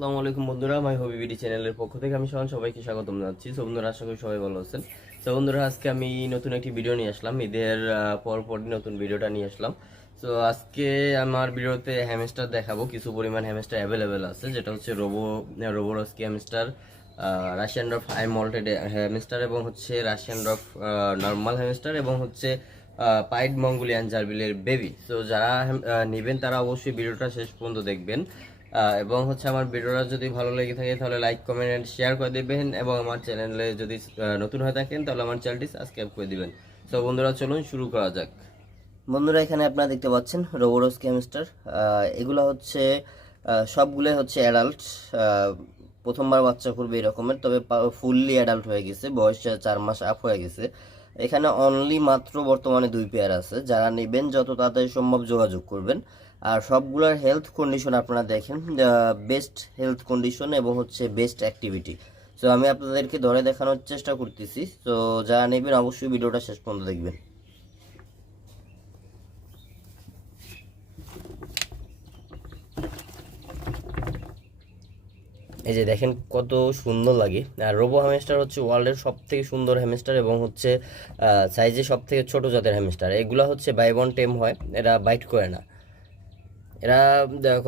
আসসালামু আলাইকুম বন্ধুরা মাই হবি বিডি চ্যানেলের পক্ষ থেকে আমি সবাই সবাইকে স্বাগতম জানাচ্ছি। তো বন্ধুরা আশা করি সবাই ভালো আছেন। তো বন্ধুরা আজকে আমি নতুন একটি ভিডিও নিয়ে আসলাম। ঈদের আহ, পর পরই নতুন ভিডিওটা নিয়ে আসলাম। তো আজকে আমার ভিডিওতে হ্যামস্টার দেখাবো। কিছু পরিমাণ হ্যামস্টার অ্যাভেলেবেল আছে যেটা হচ্ছে robo roborovski hamster Russian dwarf high molted hamster এবং হচ্ছে রাশিয়ান ড্রফ নর্মাল হ্যামস্টার এবং হচ্ছে পাইড মঙ্গোলিয়ান জার্বিলের বেবি তো যারা নেবেন তারা অবশ্যই ভিডিওটা শেষ পর্যন্ত দেখবেন। এবং হচ্ছে আমার ভিডিওটা যদি ভালো লেগে থাকে, তাহলে লাইক কমেন্ট এন্ড শেয়ার করে দেবেন। এবং আমার চ্যানেলে যদি নতুন হয়ে থাকেন, তাহলে আমার চ্যানেলটি সাবস্ক্রাইব করে দিবেন। তো বন্ধুরা, চলুন শুরু করা যাক। বন্ধুরা, এখানে আপনারা দেখতে পাচ্ছেন রোবোরস কেমিস্টার এগুলো হচ্ছে সবগুলোই হচ্ছে অ্যাডাল্ট প্রথমবার বাচ্চা করবে এরকমের, তবে ফুললি অ্যাডাল্ট হয়ে গেছে। বয়স চার মাস আপ হয়ে গেছে। এখানে অনলি মাত্র বর্তমানে দুই পেয়ার আছে। যারা নেবেন, যত তাড়াতাড়ি সম্ভব যোগাযোগ করবেন। আর সবগুলোর হেলথ কন্ডিশন আপনারা দেখেন বেস্ট হেলথ কন্ডিশন এবং হচ্ছে বেস্ট অ্যাক্টিভিটি তো আমি আপনাদেরকে ধরে দেখানোর চেষ্টা করতেছি। তো যারা নেবেন অবশ্যই ভিডিওটা শেষ পর্যন্ত দেখবেন। এই যে দেখেন কত সুন্দর লাগে। আর রোবো হ্যামস্টার হচ্ছে ওয়ার্ল্ডের সব থেকে সুন্দর হ্যামস্টার এবং হচ্ছে সাইজে সব থেকে ছোট জাতের হ্যামস্টার এগুলো হচ্ছে বাইবন টেম হয়, এরা বাইট করে না। এরা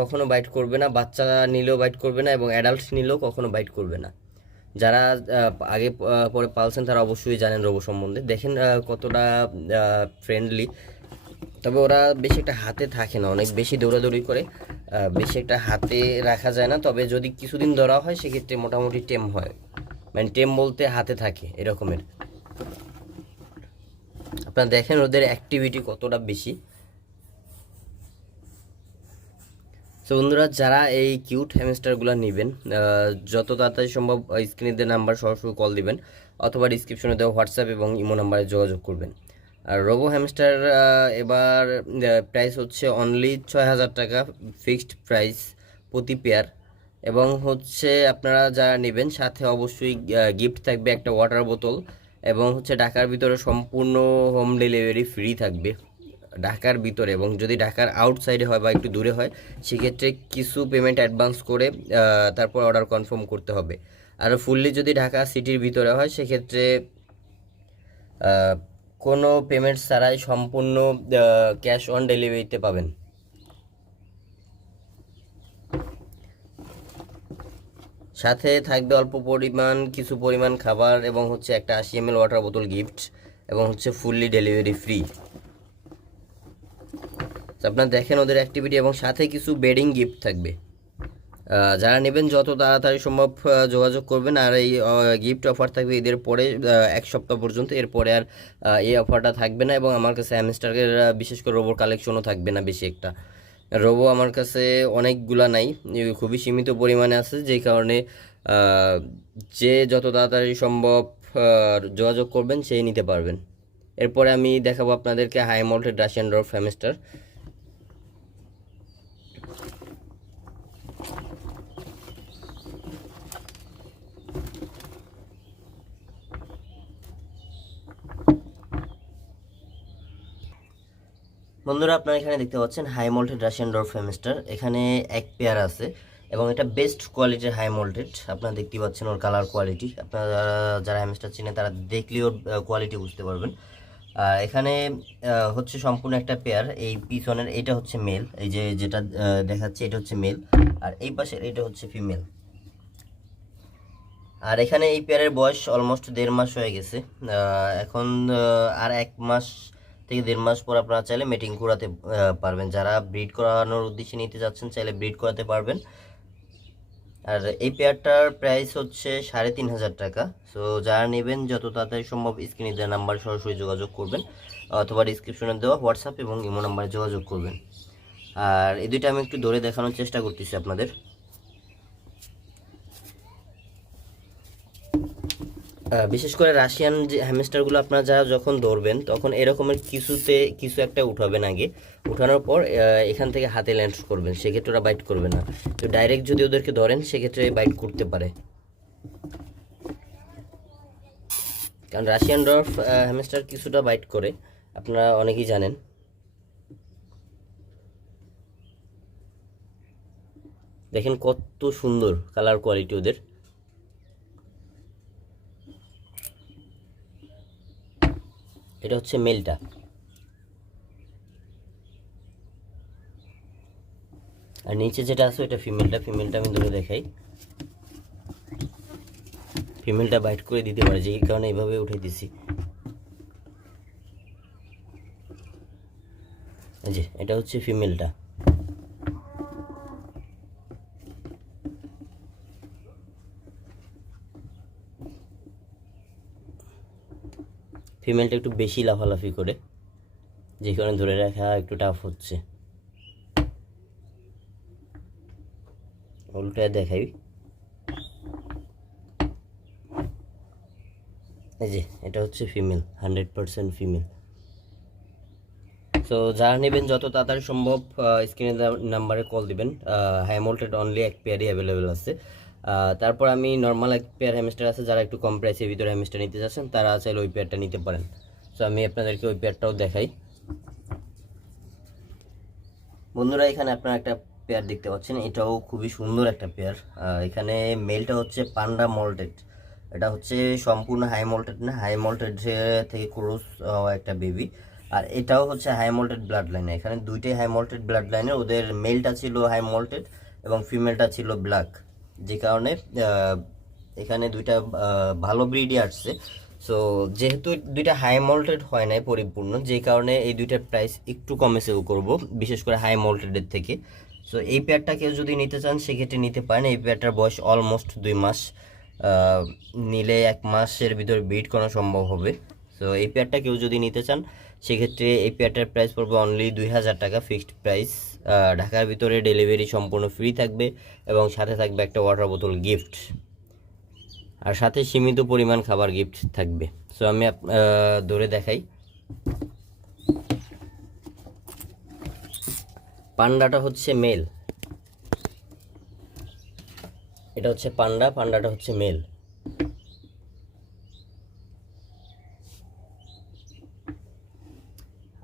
কখনো বাইট করবে না, বাচ্চা নিলেও বাইট করবে না এবং অ্যাডাল্ট নিলেও কখনো বাইট করবে না। যারা আগে পরে পালছেন তারা অবশ্যই জানেন রোবো সম্বন্ধে। দেখেন কতটা ফ্রেন্ডলি তবে ওরা বেশি একটা হাতে থাকে না, অনেক বেশি দৌড়াদৌড়ি করে। বেশি একটা হাতে রাখা যায় না, তবে যদি কিছুদিন ধরা হয়, সেক্ষেত্রে মোটামুটি টেম হয়। মানে টেম বলতে হাতে থাকে, এরকমের। আপনারা দেখেন ওদের অ্যাক্টিভিটি কতটা বেশি। তো বন্ধুরা, যারা এই কিউট হ্যামস্টারগুলো নেবেন যত তাড়াতাড়ি সম্ভব স্ক্রিনে দেওয়া নাম্বার সরাসরি কল দিবেন, অথবা ডিসক্রিপশনে দেওয়া হোয়াটসঅ্যাপ এবং ইমো নাম্বারে যোগাযোগ করবেন। আর রোবো হ্যামস্টার এবার প্রাইস হচ্ছে অনলি ছয় হাজার টাকা ফিক্সড প্রাইস প্রতি পেয়ার এবং হচ্ছে আপনারা যারা নেবেন, সাথে অবশ্যই গিফট থাকবে একটা ওয়াটার বোতল এবং হচ্ছে ঢাকার ভিতরে সম্পূর্ণ হোম ডেলিভারি ফ্রি থাকবে। ঢাকার ভিতরে এবং যদি ঢাকার আউটসাইডে হয় বা একটু দূরে হয়, সেক্ষেত্রে কিছু পেমেন্ট অ্যাডভান্স করে তারপর অর্ডার কনফার্ম করতে হবে। আর ফুললি যদি ঢাকা সিটির ভিতরে হয়, সেক্ষেত্রে কোনো পেমেন্ট ছাড়াই সম্পূর্ণ ক্যাশ অন ডেলিভারিতে পাবেন। সাথে থাকবে অল্প পরিমাণ, কিছু পরিমাণ খাবার এবং হচ্ছে একটা আশি এম ওয়াটার বোতল গিফট এবং হচ্ছে ফুললি ডেলিভারি ফ্রি তো আপনারা দেখেন ওদের অ্যাক্টিভিটি এবং সাথে কিছু বেডিং গিফট থাকবে। যারা নেবেন যত তাড়াতাড়ি সম্ভব যোগাযোগ করবেন আর এই গিফট অফার থাকবে ঈদের পরে এক সপ্তাহ পর্যন্ত। এরপরে আর এই অফারটা থাকবে না এবং আমার কাছে হ্যামস্টারের বিশেষ করে রোবোর কালেকশনও থাকবে না বেশি একটা। রোবো আমার কাছে অনেকগুলা নাই খুবই সীমিত পরিমাণে আছে। যেই কারণে যে যত তাড়াতাড়ি সম্ভব যোগাযোগ করবেন, সেই নিতে পারবেন। এরপরে আমি দেখাবো আপনাদেরকে high molted Russian dwarf hamster বন্ধুরা, আপনারা এখানে দেখতে পাচ্ছেন high molted Russian dwarf hamster. এখানে এক পেয়ার আছে এবং এটা বেস্ট কোয়ালিটির হাই মোল্টেড। আপনারা দেখতে পাচ্ছেন ওর কালার কোয়ালিটি। আপনারা যারা হ্যামস্টার চিনে, তারা দেখলে ওর কোয়ালিটি বুঝতে পারবেন। আর এখানে হচ্ছে সম্পূর্ণ একটা পেয়ার। এই পিছনের, এটা হচ্ছে মেল। এই যে, যেটা দেখাচ্ছে, এটা হচ্ছে মেল। আর এই পাশের, এটা হচ্ছে ফিমেল। আর এখানে এই পেয়ারের বয়স অলমোস্ট দেড় মাস হয়ে গেছে। এখন আর এক মাস থেকে দেড় মাস পর আপনারা চাইলে মেটিং করাতে পারবেন। যারা ব্রিড করানোর উদ্দেশ্যে নিতে যাচ্ছেন, চাইলে ব্রিড করাতে পারবেন। আর এই পেয়ারটার প্রাইস হচ্ছে সাড়ে তিন হাজার টাকা। সো যারা নেবেন, যত তাড়াতাড়ি সম্ভব স্ক্রিনে দেওয়া নাম্বার সরাসরি যোগাযোগ করবেন, অথবা ডিসক্রিপশনে দেওয়া হোয়াটসঅ্যাপ এবং ইমো নাম্বারে যোগাযোগ করবেন। আর এই দুইটা আমি একটু ধরে দেখানোর চেষ্টা করতেছি আপনাদের। বিশেষ করে রাশিয়ান যে হ্যামস্টারগুলো আপনারা যারা যখন ধরবেন, তখন এরকমের কিছুতে কিছু একটা উঠাবেন আগে। উঠানোর পর এখান থেকে হাতে ল্যান্ড করবেন, সেক্ষেত্রে ওরা বাইট করবে না। তো ডাইরেক্ট যদি ওদেরকে ধরেন, সেক্ষেত্রে বাইট করতে পারে। কারণ রাশিয়ান ড্রফ হ্যামস্টার কিছুটা বাইট করে, আপনারা অনেকেই জানেন। দেখেন কত সুন্দর কালার কোয়ালিটি ওদের। এটা হচ্ছে মেলটা। আর নিচে যেটা আছে এটা ফিমেলটা। ফিমেলটা আমি ধরে দেখাই। ফিমেলটা বাইট করে দিতে পারে, যেই কারণে এইভাবে উঠে দিছি। যে, এটা হচ্ছে ফিমেলটা। ফিমেলটা একটু বেশি লাফালাফি করে, যে কারণে ধরে রাখা একটু টাফ হচ্ছে। উল্টায় দেখাই। এই যে, এটা হচ্ছে ফিমেল হান্ড্রেড পার্সেন্ট ফিমেল তো যারা নেবেন, যত তাড়াতাড়ি সম্ভব স্ক্রিনে নাম্বারে কল দিবেন। হাই মোল্টেড অনলি এক পেয়ারই অ্যাভেলেবেল আছে। তারপর আমি নর্মাল এক পেয়ার হ্যামস্টার আছে, যারা একটু কম প্রাইসের ভিতরে হ্যামস্টার নিতে চাচ্ছেন, তারা চাইলে ওই পেয়ারটা নিতে পারেন। সো আমি আপনাদেরকে ওই পেয়ারটাও দেখাই। বন্ধুরা, এখানে আপনারা একটা পেয়ার দেখতে পাচ্ছেন, এটাও খুবই সুন্দর একটা পেয়ার এখানে মেলটা হচ্ছে পান্ডা মল্টেড এটা হচ্ছে সম্পূর্ণ হাই মল্টেড না হাই মল্টেড থেকে ক্রোস একটা বেবি আর এটাও হচ্ছে হাই মল্টেড ব্লাড লাইনে এখানে দুইটাই হাই মল্টেড ব্লাড লাইনে ওদের মেলটা ছিল হাই মল্টেড এবং ফিমেলটা ছিল ব্ল্যাক যে কারণে এখানে দুইটা ভালো ব্রিডই আসছে। সো যেহেতু দুইটা হাই মল্টেড হয় নাই পরিপূর্ণ, যে কারণে এই দুইটার প্রাইস একটু কমে সেল করব, বিশেষ করে হাই মল্টেডের থেকে। সো এই পেয়ারটা কেউ যদি নিতে চান, সেক্ষেত্রে নিতে পারেন। এই পেয়ারটার বয়স অলমোস্ট দুই মাস নিলে এক মাসের ভিতরে ব্রিড করা সম্ভব হবে। সো এই পেয়ারটা কেউ যদি নিতে চান সেক্ষেত্রে এই পেয়ারটার প্রাইস পড়বে অনলি দুই হাজার টাকা ফিক্সড প্রাইস ঢাকার ভিতরে ডেলিভারি সম্পূর্ণ ফ্রি থাকবে এবং সাথে থাকবে একটা ওয়াটার বোতল গিফট আর সাথে সীমিত পরিমাণ খাবার গিফট থাকবে। সো আমি ধরে দেখাই। পান্ডাটা হচ্ছে মেল এটা হচ্ছে পান্ডা, পান্ডাটা হচ্ছে মেল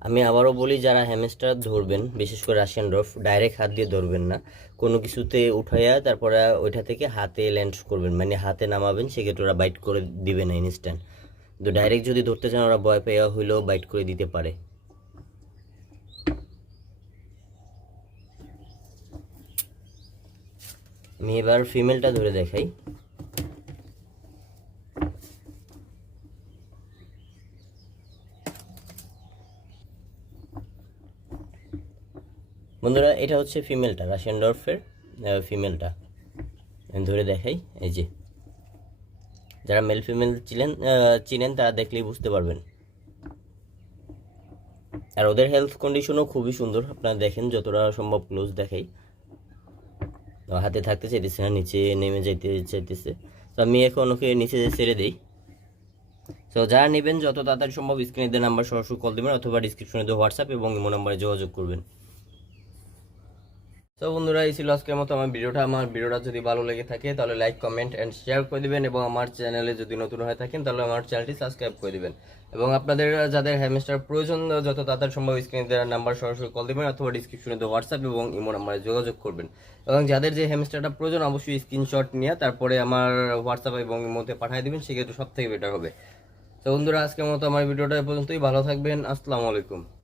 আমি আবারও বলি, যারা হ্যামস্টার ধরবেন, বিশেষ করে রাশিয়ান ড্রফ ডাইরেক্ট হাত দিয়ে ধরবেন না। কোনো কিছুতে উঠাইয়া তারপরে ওইটা থেকে হাতে ল্যান্ড করবেন মানে হাতে নামাবেন, সেক্ষেত্রে ওরা বাইট করে দিবে না ইনস্ট্যান্ট তো ডাইরেক্ট যদি ধরতে চান, ওরা ভয় পেয়ে হইলেও বাইট করে দিতে পারে। আমি এবার ফিমেলটা ধরে দেখাই। বন্ধুরা, এটা হচ্ছে ফিমেলটা, রাশিয়ান ডরফের ফিমেলটা। ধরে দেখাই, এই যে। যারা মেল ফিমেল ছিলেন চিনেন, তারা দেখলেই বুঝতে পারবেন। আর ওদের হেলথ কন্ডিশনও খুবই সুন্দর, আপনারা দেখেন যতটা সম্ভব ক্লোজ দেখাই। হাতে থাকতে চাইতেছে না, নিচে নেমে যাইতে চাইতেছে। তো আমি এখন ওকে নিচে ছেড়ে দিই। তো যারা নেবেন, যত তাড়াতাড়ি সম্ভব স্ক্রিনে নাম্বার সরাসরি কল দেবেন, অথবা ডিসক্রিপশনে দেওয়া হোয়াটসঅ্যাপ এবং ইমো নাম্বারে যোগাযোগ করবেন। তো বন্ধুরা, এই ছিল আজকের মতো আমার ভিডিওটা। আমার ভিডিওটা যদি ভালো লেগে থাকে, তাহলে লাইক কমেন্ট এন্ড শেয়ার করে দিবেন, এবং আমার চ্যানেলে যদি নতুন হয়ে থাকেন, তাহলে আমার চ্যানেলটি সাবস্ক্রাইব করে দিবেন। এবং আপনাদের, যাদের হ্যামস্টার প্রয়োজন, যত তাড়াতাড়ি সম্ভব স্ক্রিনে দেওয়ার নাম্বার সরাসরি কল দিবেন, অথবা ডিসক্রিপশনে দেওয়া হোয়াটসঅ্যাপ এবং ইমো নাম্বারে যোগাযোগ করবেন। এবং যাদের যে হ্যামস্টারটা প্রয়োজন, অবশ্যই স্ক্রিনশট নিয়ে তারপরে আমার হোয়াটসঅ্যাপ এবং ইমোতে পাঠিয়ে দিবেন, সেক্ষেত্রে সব থেকে বেটার হবে। তো বন্ধুরা, আজকের মতো আমার ভিডিওটা এ পর্যন্তই। ভালো থাকবেন। আসসালামু আলাইকুম।